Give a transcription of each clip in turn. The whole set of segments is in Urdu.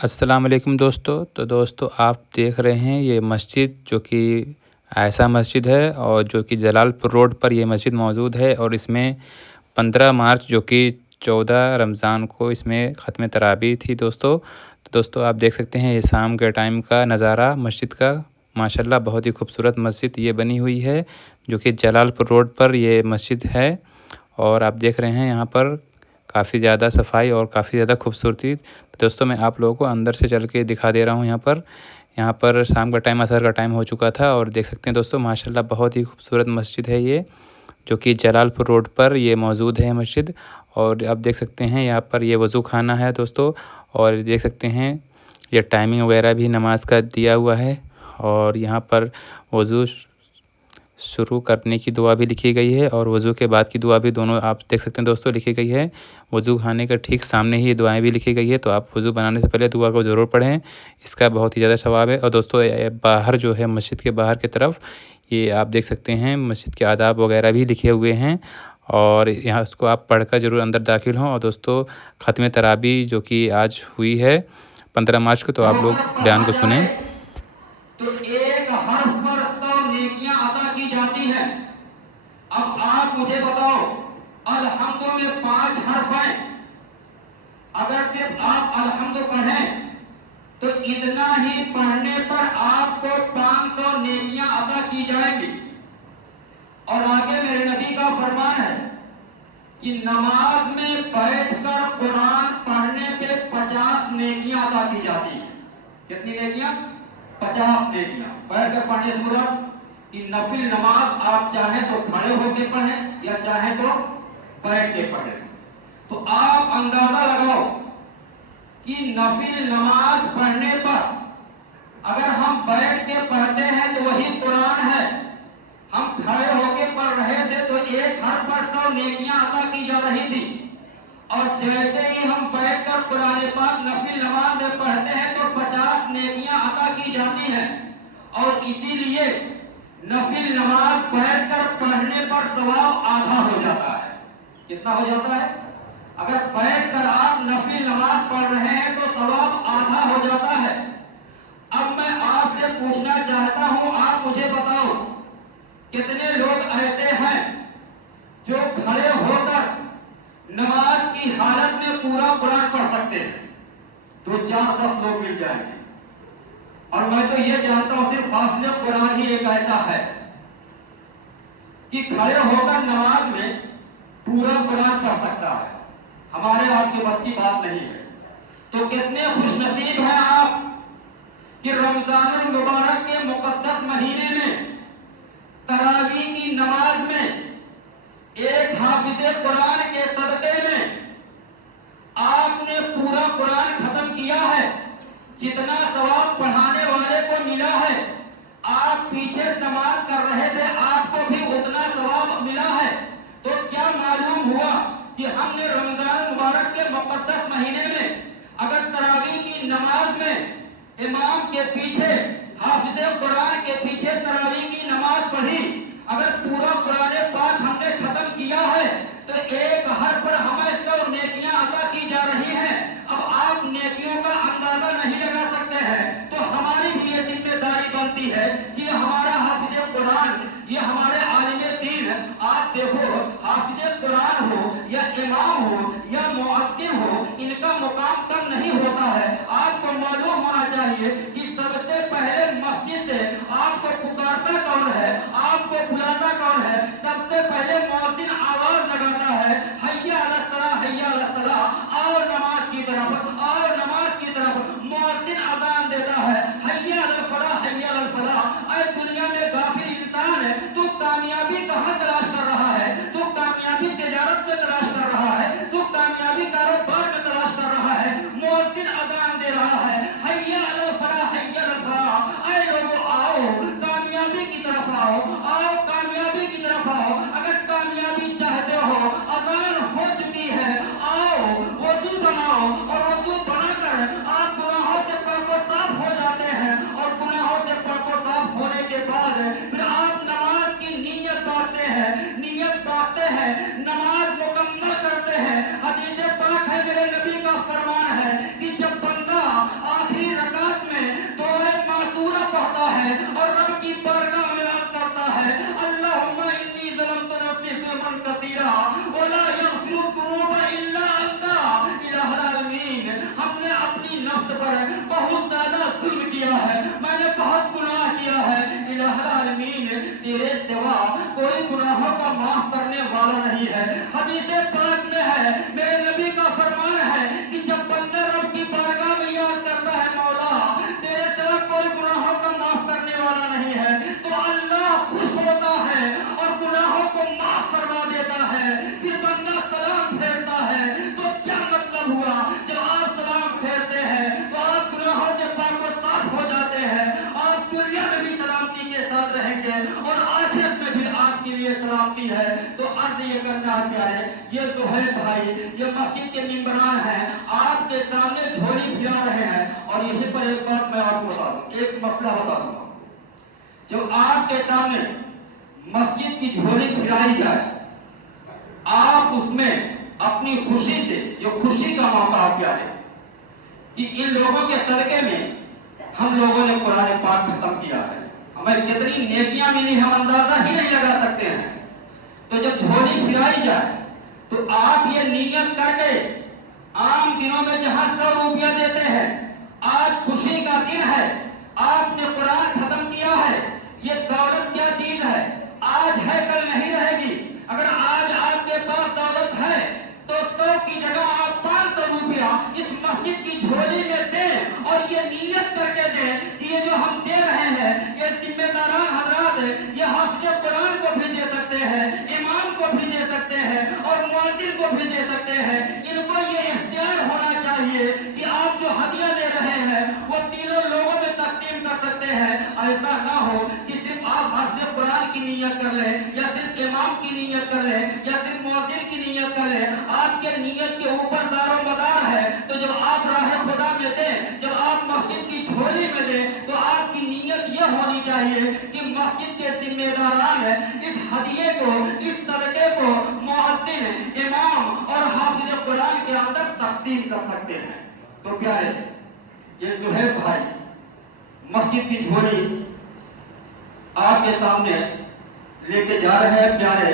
السلام علیکم دوستو آپ دیکھ رہے ہیں یہ مسجد جو کہ ایسا مسجد ہے اور جو کہ جلال پور روڈ پر یہ مسجد موجود ہے، اور اس میں 15 مارچ جو کہ 14 رمضان کو اس میں ختم تراویح تھی دوستو آپ دیکھ سکتے ہیں یہ شام کے ٹائم کا نظارہ مسجد کا۔ ماشاءاللہ بہت ہی خوبصورت مسجد یہ بنی ہوئی ہے جو کہ جلال پور روڈ پر یہ مسجد ہے، اور آپ دیکھ رہے ہیں یہاں پر کافی زیادہ صفائی اور کافی زیادہ خوبصورتی۔ دوستو میں آپ لوگوں کو اندر سے چل کے دکھا دے رہا ہوں۔ یہاں پر شام کا ٹائم، عصر کا ٹائم ہو چکا تھا، اور دیکھ سکتے ہیں دوستو ماشاءاللہ بہت ہی خوبصورت مسجد ہے یہ جو کہ جلال پور روڈ پر یہ موجود ہے مسجد۔ اور آپ دیکھ سکتے ہیں یہاں پر یہ وضو خانہ ہے دوستو، اور دیکھ سکتے ہیں یہ ٹائمنگ وغیرہ بھی نماز کا دیا ہوا ہے، اور یہاں پر وضو شروع کرنے کی دعا بھی لکھی گئی ہے اور وضو کے بعد کی دعا بھی، دونوں آپ دیکھ سکتے ہیں دوستو لکھی گئی ہے۔ وضو خانے کا ٹھیک سامنے ہی دعائیں بھی لکھی گئی ہے، تو آپ وضو بنانے سے پہلے دعا کو ضرور پڑھیں، اس کا بہت ہی زیادہ ثواب ہے۔ اور دوستو باہر جو ہے مسجد کے باہر کی طرف یہ آپ دیکھ سکتے ہیں مسجد کے آداب وغیرہ بھی لکھے ہوئے ہیں، اور یہاں اس کو آپ پڑھ کر ضرور اندر داخل ہوں۔ اور دوستو ختم تراویح جو کہ آج ہوئی ہے 15 مارچ کو، تو آپ لوگ بیان کو سنیں۔ تو ایک حرف پر 100 نیکیاں عطا کی جاتی ہیں۔ اب آپ مجھے بتاؤ، الحمد میں 5 حرف ہیں، اگر صرف آپ الحمد پڑھیں تو اتنا ہی پڑھنے پر آپ کو 500 نیکیاں عطا کی جائیں گی۔ اور آگے میرے نبی کا فرمان ہے کہ نماز میں بیٹھ کر قرآن پڑھنے پہ 50 نیکیاں عطا کی جاتی ہیں۔ کتنی نیکیاں؟ 50 نیکیاں۔ بیٹھ کر پڑھنے سے مراد کہ نفل نماز آپ چاہیں تو کھڑے ہو کے پڑھیں یا چاہیں تو بیٹھ کے پڑھیں۔ تو آپ اندازہ لگاؤ کہ نفل نماز پڑھنے پر اگر ہم بیٹھ کے پڑھتے ہیں تو وہی قرآن ہے، ہم کھڑے ہو کے پڑھ رہے تھے تو ایک حرف پر 100 نیکیاں عطا کی جا رہی تھی، اور جیسے ہی ہم بیٹھ کر قرآن پاک نفل نماز میں پڑھتے ہیں تو 50 نیکیاں عطا کی جاتی ہیں۔ اور اسی لیے نفل نماز بیٹھ کر پڑھنے پر ثواب آدھا ہو جاتا ہے۔ کتنا ہو جاتا ہے؟ اگر بیٹھ کر آپ نفل نماز پڑھ رہے ہیں تو ثواب آدھا ہو جاتا ہے۔ اب میں آپ سے پوچھنا چاہتا ہوں، آپ مجھے بتاؤ کتنے لوگ ایسے ہیں جو کھڑے ہو کر نماز کی حالت میں پورا قرآن پڑھ سکتے ہیں؟ 2-4-10 لوگ مل جائیں گے، اور میں تو یہ جانتا ہوں صرف حافظ قرآن ہی ایک ایسا ہے کہ کھڑے ہو کر نماز میں پورا قرآن پڑھ سکتا ہے۔ ہمارے آپ کے بس کی بات نہیں ہے۔ تو کتنے خوش نصیب ہیں آپ کہ رمضان المبارک کے مقدس مہینے میں تراویح کی نماز میں ایک حافظ قرآن کے صدقے میں آپ نے پورا قرآن ختم کیا ہے۔ جتنا ثواب پڑھانے والے کو ملا ہے، آپ پیچھے سماعت کر رہے تھے، آپ کو بھی اتنا ثواب ملا ہے۔ تو کیا معلوم ہوا کہ ہم نے رمضان مبارک کے مقدس مہینے میں اگر تراویح کی نماز میں امام کے پیچھے، حافظ قرآن کے پیچھے تراویح کی نماز پڑھی، اگر پورا قرآن پاک ہم نے ختم کیا ہے تو ایک حرف پر ہمیں 100 نیکیاں عطا کی جا رہی ہیں۔ اب آپ نیکیوں کا اندازہ نہیں لگا سکتے ہیں، تو ہماری بھی یہ ذمہ داری بنتی ہے کہ ہمارا حافظ قرآن، یہ ہمارے عالم دین، آپ دیکھو حافظ قرآن ہو یا امام ہو یا مؤذن ہو، ان کا مقام کم نہیں ہوتا ہے۔ آپ کو معلوم ہونا چاہیے کہ سب سے پہلے مسجد سے آپ کو پکارتا کون ہے، آپ کو بلاتا کون ہے؟ سب سے پہلے مؤذن آواز لگاتا ہے، حی علی الصلاۃ، حی علی الصلاۃ، اور نماز کی طرف، اور نماز کی طرف مؤذن اذان دیتا ہے، حی علی الفلاح، حی علی الفلاح۔ اے دنیا میں غافل انسان ہے، تو کامیابی کہاں تلاش کر رہا ہے؟ تو کامیابی تجارت میں تلاش کر رہا ہے، تو کامیابی کاروبار میں تلاش کر رہا ہے، مؤذن اذان دے رہا ہے، حی علی الفلاح، حی علی الفلاح۔ اے لوگو آؤ، کامیابی کی طرف آؤ، آؤ کامیابی کی طرف آؤ۔ اگر کامیابی چاہتے ہو، اذان ہو چکی ہے، آؤ وضو بناؤ، اور وضو بنا کر آپ گناہوں سے پاک و صاف ہو جاتے ہیں، اور پر بہت زیادہ ظلم کیا ہے، میں نے بہت گناہ کیا ہے، الہ العالمین تیرے سوا کوئی گناہوں کا معاف کرنے والا نہیں ہے۔ حدیث پاک میں ہے، میرے نبی کا فرمان ہے کہ جب بندہ رب کی بارگاہ میں یاد کرتا ہے مولا تیرے سوا کوئی گناہوں کا معاف کرنے والا نہیں ہے، تو اللہ خوش ہوتا ہے اور گناہوں کو معاف فرما دیتا ہے۔ پھر بندہ سلام پھیرتا ہے، تو کیا مطلب ہوا؟ جب آپ سلام پھیرتے ہیں تو آپ گناہوں سے پاک و صاف ہو جاتے ہیں، آپ دنیا میں بھی سلامتی کے ساتھ رہیں گے اور آخرت میں بھی آپ کے لیے سلامتی ہے۔ تو عرض یہ کرنا ہے پیارے، یہ زہیب بھائی یہ مسجد کے ممبران ہیں، آپ کے سامنے جھولی پھرا رہے ہیں، اور یہیں پر ایک بات میں آپ کو بتا دوں، ایک مسئلہ بتا دوں۔ جب آپ کے سامنے مسجد کی جھولی پھرائی جائے، آپ اس میں اپنی خوشی سے، یہ خوشی کا موقع آپ پیارے کہ ان لوگوں کے صدقے میں ہم لوگوں نے قرآن پاک ختم کیا ہے، ہمیں کتنی نیکیاں ملی ہم اندازہ ہی نہیں لگا سکتے ہیں۔ تو جب جھولی پھرائی جائے تو آپ یہ نیت کر کے، عام دنوں میں جہاں 100 روپیہ دیتے ہیں، آج خوشی کا دن ہے، آپ نے قرآن ختم کیا ہے۔ یہ دولت کیا چیز ہے؟ آج ہے کل نہیں رہے گی۔ اگر آج آپ کے پاس دولت ہے تو 100 کی جگہ آپ 500 روپیہ اس مسجد کی جھولی میں دیں، اور یہ نیت کر کے دیں کہ یہ جو ہم دے رہے ہیں یہ ذمہ داران حضرات یہ حافظ قرآن کو بھی دے سکتے ہیں، امام کو بھی دے سکتے ہیں، اور مؤذن کو بھی دے سکتے ہیں۔ ان کو یہ اختیار ہونا چاہیے کہ آپ جو ہدیہ دے رہے ہیں وہ تینوں لوگوں میں تقسیم کر سکتے ہیں۔ ایسا نہ ہو کہ صرف آپ حافظ قرآن کی نیت کر لیں، یا صرف امام کی نیت کر لیں، یا صرف مؤذن کی نیت کر لیں۔ آپ کے نیت کے اوپر دار و مدار ہے۔ تو جب آپ راہ خدا میں دیں، جب آپ مسجد کی جھولی میں دیں، تو آپ کی نیت یہ ہونی چاہیے کہ مسجد کے ذمہ داران اس ہدیے کو، اس صدقے کو مؤذن، امام اور حافظ قرآن کے اندر تقسیم کر سکتے ہیں۔ تو پیارے، یہ زہیب بھائی مسجد کی جھولی آپ کے سامنے لے کے جا رہے ہیں۔ پیارے،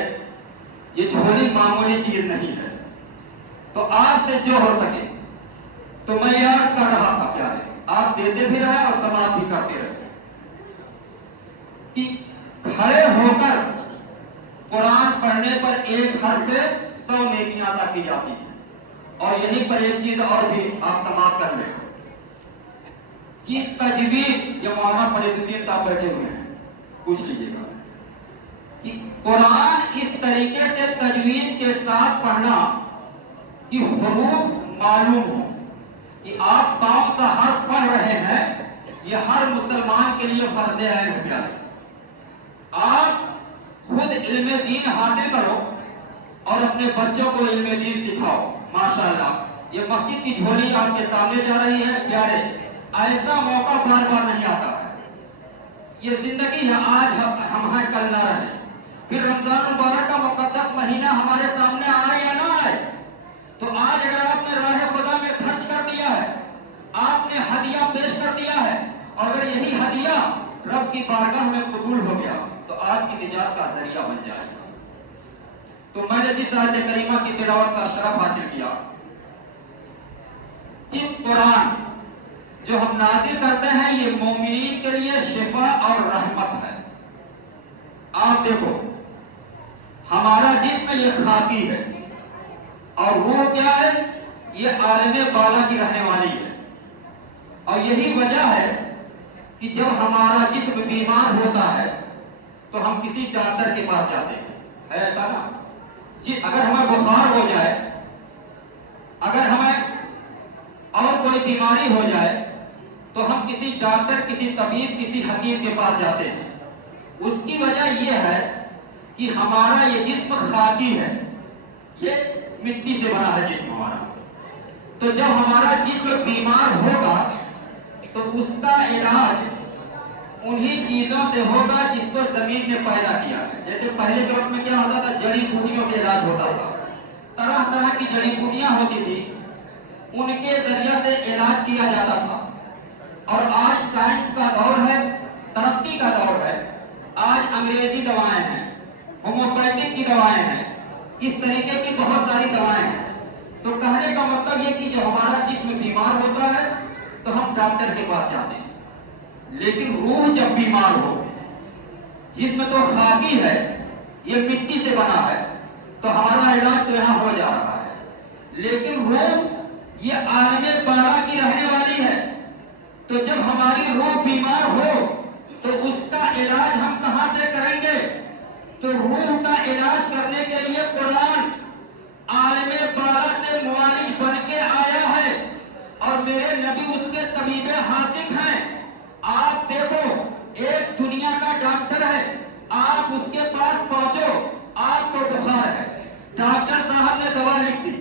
یہ جھولی معمولی چیز نہیں ہے، تو آپ سے جو ہو سکے تو میں یاد کر رہا تھا پیارے، آپ دیتے بھی رہے اور سماعت بھی کرتے رہے کہ کھڑے ہو کر قرآن پڑھنے پر ایک حرف پہ 100 نیکیاں عطا کی جاتی ہیں۔ اور یہیں پر ایک چیز اور بھی آپ سماعت کر لیں کہ تجوید، یہ مولانا فرید الدین صاحب بیٹھے ہوئے ہیں، پوچھ لیجیے گا کہ قرآن اس طریقے سے تجوید کے ساتھ پڑھنا کہ حروف معلوم ہو کہ آپ کون سا حرف پڑھ رہے ہیں، یہ ہر مسلمان کے لیے فرض عین ہے پیارے۔ آپ خود علم دین حاصل کرو اور اپنے بچوں کو علم دین سکھاؤ۔ ماشاءاللہ یہ مسجد کی جھولی آپ کے سامنے جا رہی ہے پیارے، ایسا موقع بار بار نہیں آتا ہے۔ یہ زندگی ہے، آج ہم ہیں کل نہ رہے۔ پھر رمضان مبارک کا مقدس مہینہ ہمارے سامنے آئے یا نہ آئے، تو آج اگر آپ نے راہ خدا میں خرچ کر دیا ہے، آپ نے ہدیہ پیش کر دیا ہے، اور اگر یہی ہدیہ رب کی بارگاہ میں قبول ہو گیا تو آپ کی نجات کا ذریعہ بن جائے گا۔ تو میں نے جس آیت کریمہ کی تلاوت کا شرف حاصل کیا کہ قرآن جو ہم نازل کرتے ہیں یہ مومنین کے لیے شفا اور رحمت ہے۔ آپ دیکھو ہمارا جسم یہ خاکی ہے اور روح کیا ہے؟ یہ عالم بالا کی رہنے والی ہے، اور یہی وجہ ہے کہ جب ہمارا جسم بیمار ہوتا ہے تو ہم کسی ڈاکٹر کے پاس جاتے ہیں، ہے ایسا نا؟ اگر ہمیں بخار ہو جائے، اگر ہمیں اور کوئی بیماری ہو جائے تو ہم کسی ڈاکٹر، کسی طبیب، کسی حکیم کے پاس جاتے ہیں۔ اس کی وجہ یہ ہے کہ ہمارا یہ جسم خاکی ہے، یہ مٹی سے بنا ہے جسم ہمارا۔ تو جب ہمارا جسم بیمار ہوگا تو اس کا علاج انہی چیزوں سے ہوگا جس کو زمین نے پیدا کیا ہے۔ جیسے پہلے کے وقت میں کیا ہوتا تھا، جڑی بوٹیوں سے علاج ہوتا تھا، طرح طرح کی جڑی بوٹیاں ہوتی تھی، ان کے ذریعے سے علاج کیا جاتا تھا۔ اور آج سائنس کا دور ہے، ترقی کا دور ہے، آج انگریزی دوائیں ہیں، ہومیوپیتھک کی دوائیں ہیں، اس طریقے کی بہت ساری دوائیں ہیں۔ تو کہنے کا مطلب یہ کہ جب ہمارا جسم بیمار ہوتا ہے تو ہم ڈاکٹر کے پاس جاتے ہیں، لیکن روح جب بیمار ہو، جسم تو خاکی ہے، یہ مٹی سے بنا ہے، تو ہمارا علاج تو یہاں ہو جا رہا ہے، لیکن روح یہ عالم بالا کی رہنے والی ہے، تو جب ہماری روح بیمار ہو تو اس کا علاج ہم کہاں سے کریں گے؟ تو روح کا علاج کرنے کے لیے قرآن عالم بالا سے معالج بن کے آیا ہے، اور میرے نبی اس کے طبیب حاذق ہیں۔ آپ دیکھو، ایک دنیا کا ڈاکٹر ہے، آپ اس کے پاس پہنچو، آپ کو بخار ہے، ڈاکٹر صاحب نے دوا لکھ دی،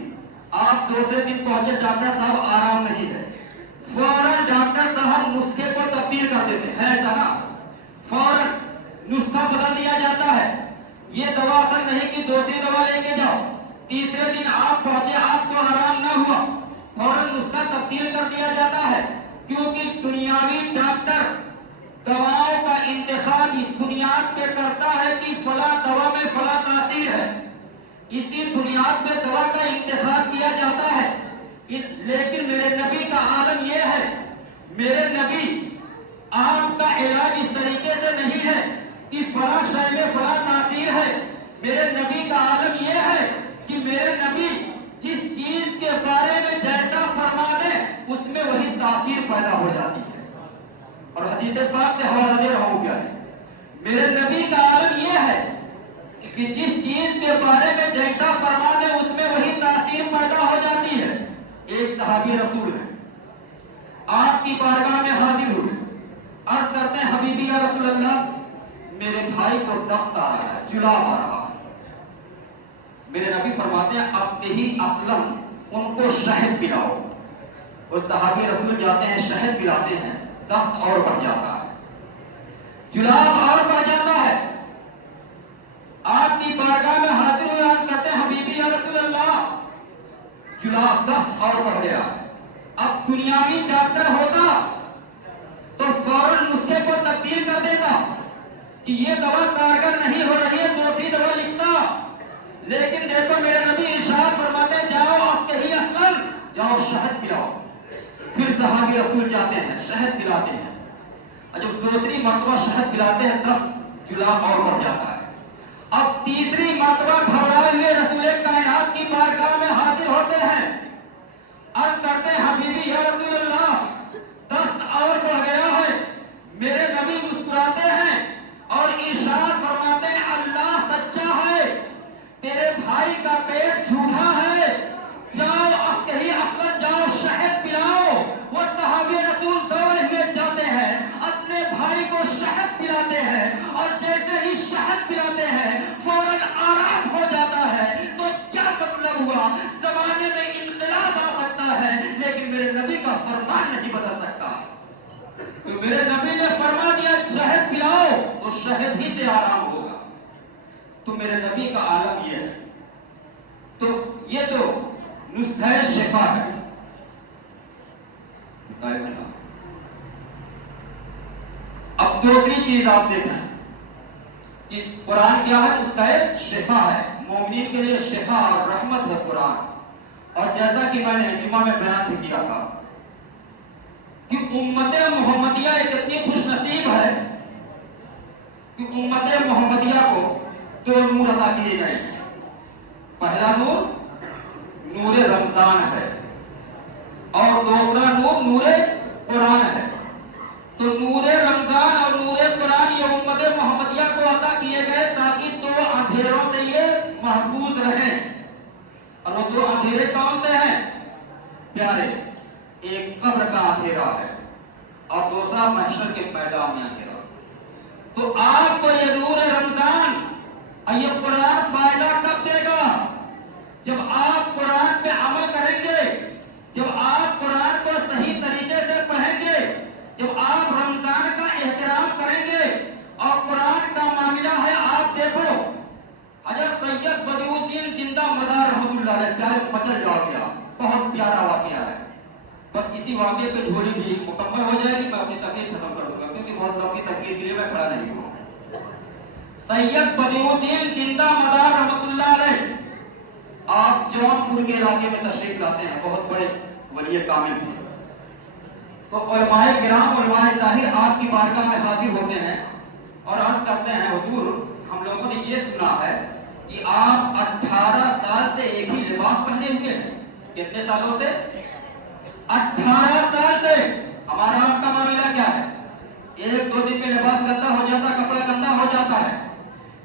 آپ دوسرے دن پہنچے، ڈاکٹر صاحب آرام نہیں ہے، فوراً ڈاکٹر صاحب نسخے کو تبدیل کر دیتے ہیں، ایسا نا، فوراً نسخہ بدل دیا جاتا ہے، یہ دوا اثر نہیں کہ دوسری دوا لے کے جاؤ، تیسرے دن آپ پہنچے، آپ کو آرام نہ ہوا، فوراً نسخہ تبدیل کر دیا جاتا ہے، کیونکہ دنیاوی ڈاکٹر دواؤں کا انتخاب اس بنیاد پہ کرتا ہے کہ فلاں دوا میں فلاں تاثیر ہے، اسی بنیاد پہ دوا کا انتخاب کیا جاتا ہے۔ لیکن میرے نبی کا عالم یہ ہے، میرے نبی آپ کا علاج اس طریقے سے نہیں ہے کہ فلاں شے میں فلاں تاثیر ہے، میرے نبی کا عالم یہ ہے کہ میرے نبی جس چیز کے بارے میں جیسا فرما دے اس میں وہی تاثیر پیدا ہو جاتی ہے، اور حدیث پاک سے حوالہ دے رہا ہوں کیا ہے، میرے نبی کا عالم یہ ہے کہ جس چیز کے بارے میں جیسا فرما دے اس میں وہی تاثیر پیدا ہو جاتی ہے۔ ایک صحابی رسول ہے، آپ کی بارگاہ میں حاضر ہوئے، عرض کرتے ہیں حبیبی یا رسول اللہ، میرے بھائی کو دست آ رہا ہے، جلاب آ رہا ہے، میرے نبی فرماتے ہیں اصلہی اسلم، ان کو شہد پلاؤ، وہ صحابی رسول جاتے ہیں، شہد پلاتے ہیں، دست اور بڑھ جاتا ہے، جلاب اور بڑھ جاتا ہے، آپ کی بارگاہ میں حاضر ہوئے، عرض کرتے ہیں حبیبی یا رسول اللہ، جلاب دست اور بڑھ گیا، اب دنیاوی ڈاکٹر ہوتا تو فوراً نسخے کو تبدیل کر دیتا کہ یہ دوا کارگر نہیں ہو رہی ہے، دوسری دوا لکھتا، لیکن دیکھو میرے نبی ارشاد فرماتے جاؤ اصلہی اسلم، جاؤ شہد پلاؤ، پھر صحابی رسول جاتے ہیں، شہد پلاتے ہیں، اور جب دوسری مرتبہ شہد پلاتے ہیں، دست جلاب اور بڑھ جاتا ہے، اب تیسری مرتبہ گھبرائے ہوئے رسول کائنات کی بارگاہ میں حاضر ہوتے ہیں، عرض کرتے ہیں حبیبی یا رسول اللہ، دست اور بڑھ گیا ہے، میرے نبی مسکراتے ہیں اور ارشاد فرماتے ہیں اللہ سچا ہے، تیرے بھائی کا پیٹ جھوٹا ہے، جاؤ اصلہی اصلاً، جاؤ شہد پلاؤ، وہ صحابی رسول دوڑے ہوئے جاتے ہیں، اپنے بھائی کو شہد پلاتے ہیں، اور جیسے ہی شہد پلاتے ہیں فوراً آرام ہو جاتا ہے، تو کیا مطلب ہوا؟ زمانے میں انقلاب آ سکتا ہے لیکن میرے نبی کا فرمان نہیں بدل سکتا، تو میرے نبی نے فرما دیا شہد پلاؤ تو شہد ہی سے آرام ہوگا، تو میرے نبی کا عالم یہ ہے، تو یہ تو نسخہ شفا ہے۔ اب دوسری چیز آپ دیکھیں کہ قرآن کیا ہے؟ نسخہ شفا ہے، مومنین کے لیے شفا اور رحمت ہے قرآن، اور جیسا کہ میں نے جمعہ میں بیان بھی کیا تھا کہ امت محمدیہ ایک اتنی خوش نصیب ہے کہ امت محمدیہ کو دو نور عطا کیے گئے، پہلا نور نور رمضان ہے اور دوسرا نور نور قرآن ہے، تو نور رمضان اور نور قرآن یہ امت محمدیہ کو عطا کیے گئے تاکہ دو اندھیروں سے یہ محفوظ رہیں، اور وہ دو اندھیرے کون سے ہیں پیارے؟ ایک قبر کا اندھیرا ہے اور دوسرا محشر کے میدان میں اندھیرا، تو آپ کو یہ نور رمضان اور یہ قرآن فائدہ کب دے گا؟ جب آپ قرآن پہ عمل کریں گے، جب آپ قرآن کو صحیح طریقے سے پڑھیں گے، جب آپ رمضان کا احترام کریں گے، اور قرآن کا معاملہ ہے، آپ دیکھو حضرت سید بدیع الدین زندہ مدار رحمۃ اللہ علیہ، پیارے مچل جاؤ گیا، بہت پیارا واقعہ ہے، بس اسی واقعے پہ جھولی بھی مکمل ہو جائے گی، میں اپنی تقریر ختم کر دوں گا کیونکہ بہت لمبی تقریر کے لیے میں کھڑا نہیں ہوں۔ سید بدیع الدین زندہ مدار رحمۃ اللہ علیہ آپ جون پور کے علاقے میں تشریف لاتے ہیں، بہت بڑے ولی کامل تھے، تو علماء کرام علماء ظاہر آپ کی بارگاہ میں حاضر ہوتے ہیں اور عرض کرتے ہیں حضور ہم لوگوں نے یہ سنا ہے کہ آپ 18 سال سے ایک ہی لباس پہنے ہوئے ہیں. کتنے سالوں سے؟ 18 سال سے. ہمارا آپ کا معاملہ کیا ہے؟ ایک دو دن میں لباس گندا ہو جاتا، کپڑا گندا ہو جاتا ہے.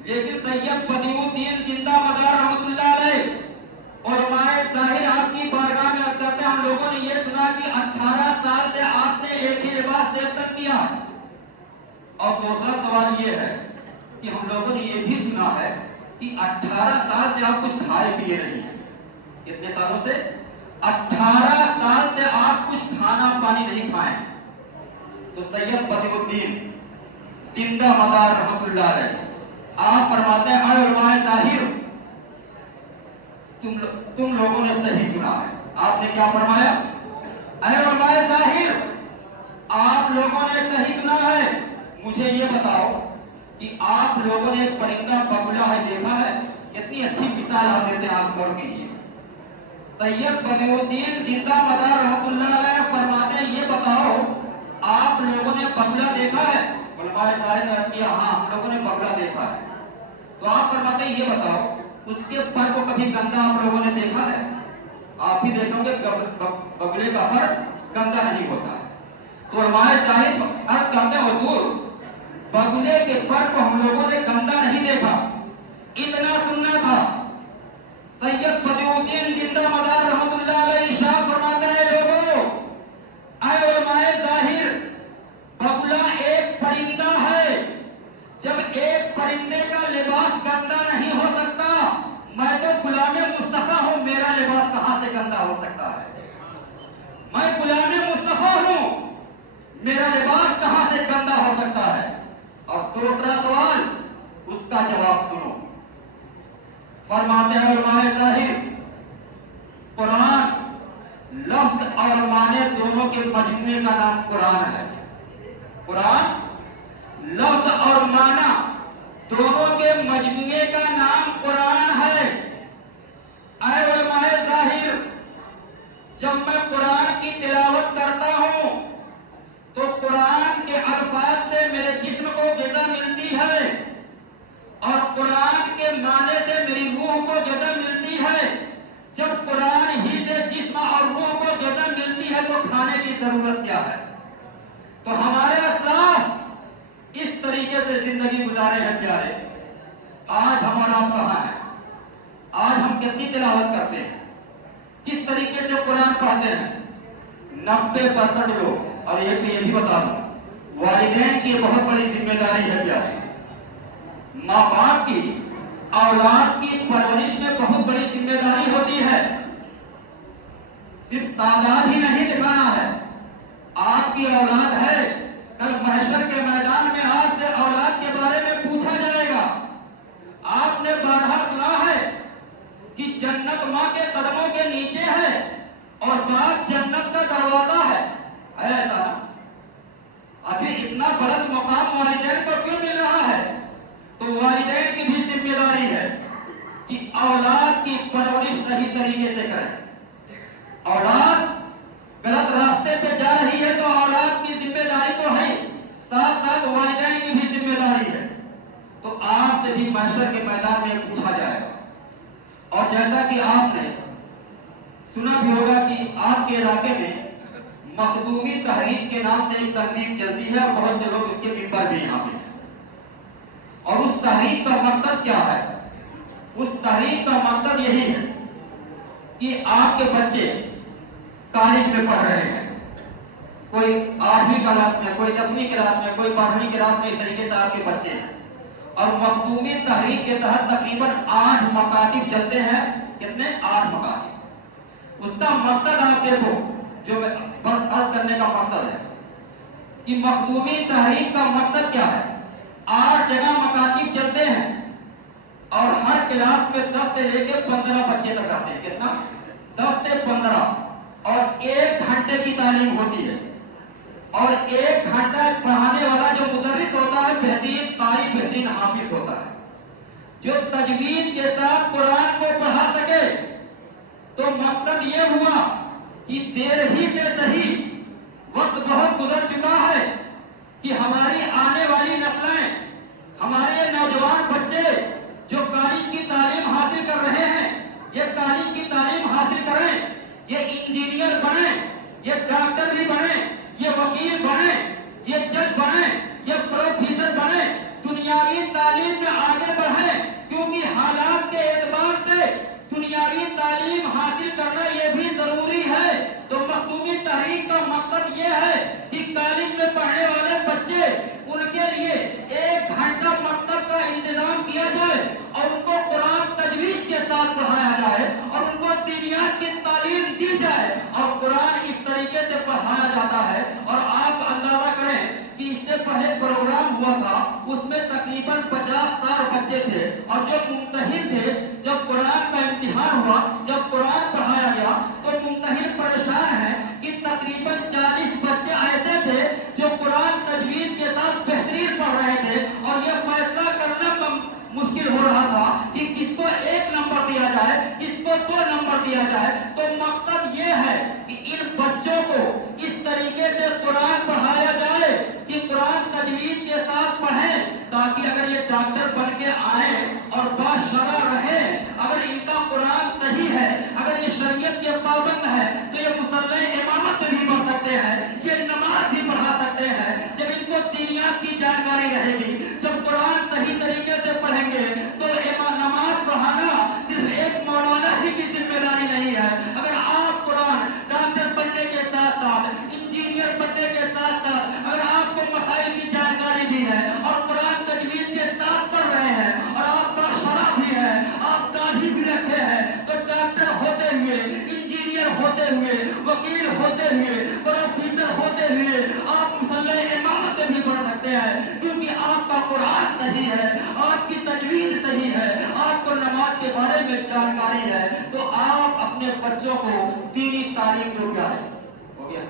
لیکن سید بدیع الدین زندہ مدار رحمۃ اللہ علیہ علماء ظاہر آپ کی بارگاہ میں عرض کرتے ہیں ہم لوگوں نے یہ سنا کہ 18 سال سے آپ نے ایک ہی لباس دیر تک کیا. اور دوسرا سوال یہ ہے کہ ہم لوگوں نے یہ بھی سنا ہے کہ 18 سال سے آپ کچھ کھائے پیے نہیں ہیں. کتنے سالوں سے؟ 18 سال سے آپ کچھ کھانا پانی نہیں کھائے. تو سید بدیع الدین زندہ مدار رحمۃ اللہ علیہ آپ فرماتے ہیں اے علماء ظاہر تم لوگوں نے صحیح سنا ہے. آپ نے کیا فرمایا؟ اے علماء ظاہر آپ لوگوں نے صحیح سنا ہے. مجھے یہ بتاؤ کہ آپ لوگوں نے ایک پرندہ بگلا ہے دیکھا ہے؟ کتنی اچھی مثال آپ دیتے ہیں، آپ غور کیجیے. سید بدیع الدین زندہ مدار رحمۃ اللہ علیہ فرماتے ہیں یہ بتاؤ آپ لوگوں نے بگلا دیکھا ہے؟ علماء ظاہر نے کیا ہاں ہم لوگوں نے بگلا دیکھا ہے. تو آپ فرماتے ہیں یہ بتاؤ اس کے پر کو کبھی گندا آپ لوگوں نے دیکھا ہے؟ آپ بھی دیکھو گے بگلے کا پر گندا نہیں ہوتا. تو علماء ظاہر عرض کرتے ہیں حضور بگلے کے پر کو ہم لوگوں نے گندا نہیں دیکھا، اتنا سننا تھا. سید بدیع الدین زندہ مدار رحمۃ اللہ علیہ ارشاد فرماتے ہیں لوگوں اے علماء ظاہر بگلا ایک پرندہ ہے. جب ایک پرندے کا لباس گندا نہیں ہو سکتا، میں تو غلام مصطفیٰ ہوں، میرا لباس کہاں سے گندا ہو سکتا ہے؟ میں غلام مصطفیٰ ہوں، میرا لباس کہاں سے گندا ہو سکتا ہے؟ اور دوسرا سوال اس کا جواب سنو. فرماتے ہیں علماء ظاہر قرآن لفظ اور معنی دونوں کے مجموعے کا نام قرآن ہے. قرآن لفظ اور معنی دونوں کے مجموعے کا نام قرآن ہے. اے علماء ظاہر جب میں قرآن کی تلاوت کرتا ہوں تو قرآن کے الفاظ سے میرے جسم کو غذا ملتی ہے اور قرآن کے معنی سے میری روح کو غذا ملتی ہے. جب قرآن ہی سے جسم اور روح کو غذا ملتی ہے تو کھانے کی ضرورت کیا ہے؟ تو ہمارے اسلاف اس طریقے سے زندگی گزارے ہیں پیارے. آج ہم اور آپ کہاں ہیں؟ آج ہم کتنی تلاوت کرتے ہیں، کس طریقے سے قرآن پڑھتے ہیں؟ 90% لوگ. اور یہ بھی بتا دوں والدین کی بہت بڑی ذمہ داری ہے پیارے. ماں باپ کی اولاد کی پرورش میں بہت بڑی ذمہ داری ہوتی ہے. صرف تعداد ہی نہیں دکھانا ہے. آپ کی اولاد ہے، کل محشر کے میدان میں آج سے اولاد کے بارے میں پوچھا جائے گا. آپ نے بارہا سنا ہے کہ جنت ماں کے قدموں کے نیچے ہے اور باپ جنت کا دروازہ ہے. ایسا آخر اتنا بلند مقام والدین کو کیوں مل رہا ہے؟ تو والدین کی بھی ذمہ داری ہے کہ اولاد کی پرورش صحیح طریقے سے کریں. اولاد غلط راستے پہ جا رہی ہے تو اولاد کی ذمہ داری تو ہے، ساتھ ساتھ والدین کی بھی ذمہ داری ہے. تو آپ سے بھی محشر کے میدان میں پوچھا جائے گا. اور جیسا کہ آپ نے سنا بھی ہوگا کہ آپ کے علاقے میں مخدومی تحریک کے نام سے ایک تحریک چلتی ہے اور بہت سے لوگ اس کے ممبر بھی یہاں پہ ہیں. اور اس تحریک کا مقصد کیا ہے؟ اس تحریک کا مقصد یہی ہے کہ آپ کے بچے کالج میں پڑھ رہے ہیں، کوئی 8ویں کلاس میں، کوئی 10ویں کلاس میں، کوئی 12ویں کلاس میں، اس طریقے سے آپ کے بچے ہیں. اور مخدومی تحریک کے تحت تقریباً 8 مکاتب چلتے ہیں. کتنے؟ 8 مکاتب. اس کا مقصد آپ دیکھو، جو عرض کرنے کا مقصد ہے کہ مخدومی تحریک کا مقصد کیا ہے. 8 جگہ مکاتب چلتے ہیں اور ہر کلاس میں 10 سے لے کے 15 بچے تک رہتے ہیں. کتنا؟ 10 سے 15. اور 1 گھنٹے کی تعلیم ہوتی ہے. اور 1 گھنٹہ پڑھانے والا جو مدرس ہوتا ہے بہترین قاری، بہترین حافظ ہوتا ہے، جو تجوید کے ساتھ قرآن کو پڑھا سکے. تو مقصد یہ ہوا کہ دیر ہی سے صحیح، وقت بہت کہ ہماری آنے والی نسلیں، ہمارے نوجوان بچے جو کالج کی تعلیم حاصل کر رہے ہیں، یہ کالج کی تعلیم حاصل کریں، یہ انجینئر بنیں، یہ ڈاکٹر بھی بنیں، یہ وکیل بنیں، یہ جج بنیں، یہ پروفیسر بنیں، دنیاوی تعلیم میں آگے بڑھیں، کیونکہ حالات کے اعتبار سے دنیاوی تعلیم حاصل کرنا یہ بھی ضروری ہے۔ تو مختومی تحریک کا مقصد یہ ہے کہ کالج میں پڑھنے والے بچے، ان کے لیے 1 گھنٹہ مکتب کا انتظام کیا جائے اور ان کو قرآن تجوید کے ساتھ پڑھایا جائے اور ان کو دینیات کی تعلیم دی جائے اور قرآن اس طریقے سے پڑھایا جاتا ہے۔ اور آپ اندازہ کریں کہ اس سے پہلے پروگرام ہوا تھا، اس میں تقریباً 50 بچے تھے، اور جو ممتحن تھے، جب قرآن کا امتحان ہوا، جب قرآن پڑھایا گیا تو ممتحن پریشان ہیں کہ تقریباً 40 بچے ایسے تھے جو قرآن تجوید کے ساتھ بہترین پڑھ رہے تھے، اور یہ فیصلہ کرنا مشکل ہو رہا تھا کہ کس کو 1 نمبر دیا جائے، کس کو 2 نمبر دیا جائے۔ تو مقصد یہ ہے کہ ان بچوں کو اس طریقے سے قرآن پڑھایا جائے کہ قرآن تجوید کے ساتھ پڑھیں، تاکہ اگر یہ ڈاکٹر بن کے آئیں اور باشرع رہیں، اگر ان کا قرآن صحیح ہے، اگر یہ شریعت کے پابند ہے، تو یہ مسلح امامت بھی بن سکتے ہیں، یہ نماز بھی پڑھا سکتے ہیں۔ جب ان کو دینیات کی جانکاری رہے گی، جب قرآن صحیح طریقے سے پڑھیں گے، تو نماز پڑھانا صرف ایک مولانا ہی کی ذمہ داری نہیں ہے۔ اگر آپ قرآن ڈاکٹر بننے کے ساتھ ساتھ، انجینئر بننے کے ساتھ ساتھ، اگر آپ کو مسائل کی جانکاری بھی ہے اور قرآن تجوید کے ساتھ پڑھ رہے ہیں اور آپ باشرع بھی ہیں، آپ داڑھی بھی رکھے ہیں، تو ڈاکٹر ہوتے ہوئے، انجینئر ہوتے ہوئے، وکیل ہوتے ہوئے، پروفیسر ہوتے ہوئے آپ مسلح امامت میں بھی پڑھ سکتے ہیں، کیونکہ آپ کا قرآن صحیح ہے، آپ کی تجوید صحیح ہے، آپ کو نماز کے بارے میں جانکاری ہے۔ تو آپ اپنے بچوں کو دینی تعلیم دو۔ کیا ہے؟ ہو گیا؟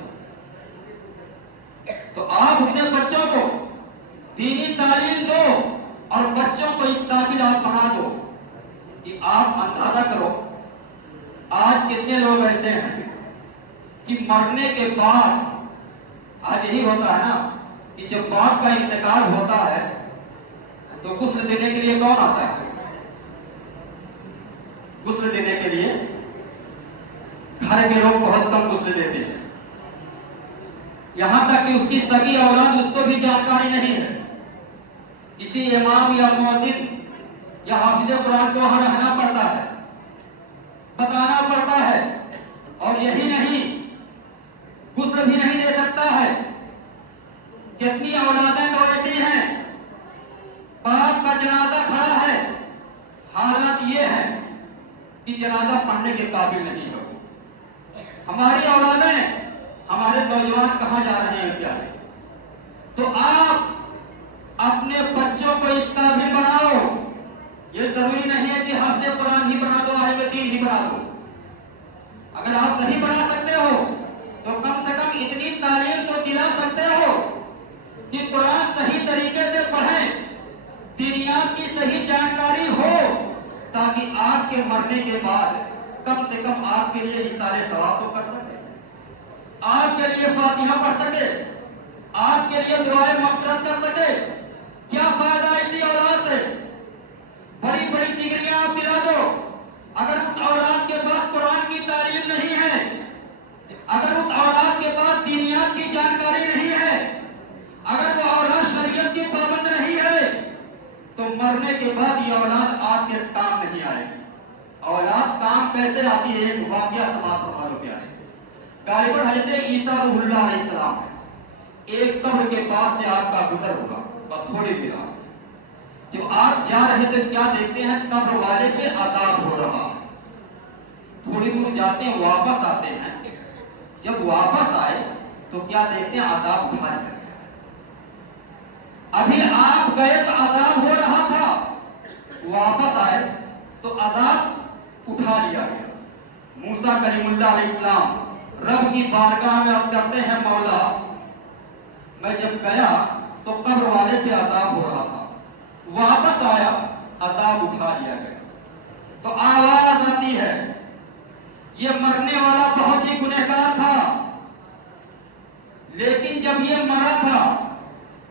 تو آپ اپنے بچوں کو دینی تعلیم دو اور بچوں کو اس قابل آپ بنا دو کہ آپ اندازہ کرو آج کتنے لوگ ایسے ہیں کہ مرنے کے بعد، آج یہی ہوتا ہے نا کہ جب باپ کا انتقال ہوتا ہے تو غسل دینے کے لیے کون آتا ہے؟ غسل دینے کے لیے گھر کے لوگ بہت کم غسل دیتے ہیں، یہاں تک کہ اس کی سگی اولاد اس کو بھی جانکاری نہیں ہے۔ کسی امام یا مؤذن یا حافظ قرآن کو وہاں رہنا پڑتا ہے، بتانا پڑتا ہے، اور یہی نہیں، غسل بھی نہیں دے سکتا ہے۔ کتنی اولادیں تو ایسی ہیں، باپ کا جنازہ کھڑا ہے، حالات یہ ہے کہ جنازہ پڑھنے کے قابل نہیں ہو۔ ہماری اولادیں، ہمارے نوجوان کہاں جا رہے ہیں؟ کیا ہے؟ تو آپ اپنے بچوں کو اس قابل بناؤ۔ یہ ضروری نہیں ہے کہ حافظ قرآن ہی بنا دو، عالم دین ہی بنا دو۔ اگر آپ نہیں بنا سکتے ہو تو کم سے کم اتنی تعلیم تو دلا سکتے ہو کہ قرآن صحیح طریقے سے پڑھیں، دینیات کی صحیح جانکاری ہو، تاکہ آپ کے مرنے کے بعد کم سے کم آپ کے لیے اِصالِ ثواب تو کر سکے، آپ کے لیے فاتحہ پڑھ سکے، آپ کے لیے دعائے مغفرت کر سکے۔ کیا فائدہ اسی اولاد سے؟ بڑی بڑی ڈگریاں آپ دلا دو، اگر اس اولاد کے پاس قرآن کی تعلیم نہیں ہے، اگر اس اولاد کے پاس دینیات کی جانکاری نہیں ہے، اگر وہ اولاد شریعت کی پابند نہیں ہے، تو مرنے کے بعد یہ اولاد آپ کے کام نہیں آئے گی۔ اولاد کام کیسے آتی ہے؟ ایک واقعہ سماعت فرما لو۔ کیا ہے؟ غالباً حضرت عیسیٰ روح اللہ علیہ السلام ہے، ایک قبر کے پاس سے آپ کا گزر ہوگا، بس تھوڑی دیر آپ، جب آپ جا رہے تھے کیا دیکھتے ہیں؟ قبر والے پہ عذاب ہو رہا ہے۔ تھوڑی دور جاتے ہیں، واپس آتے ہیں، جب واپس آئے تو کیا دیکھتے ہیں؟ عذاب بھاری ہے۔ ابھی آپ گئے تو عذاب ہو رہا تھا، واپس آئے تو عذاب اٹھا لیا گیا۔ موسیٰ کلیم اللہ علیہ السلام رب کی بارگاہ میں عرض کرتے ہیں، مولا میں جب گیا تو قبر والے پہ عذاب ہو رہا تھا، واپس آیا عذاب اٹھا لیا گیا۔ تو آواز آتی ہے، یہ مرنے والا بہت ہی گنہگار تھا، لیکن جب یہ مرا تھا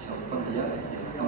56,000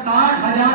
60,000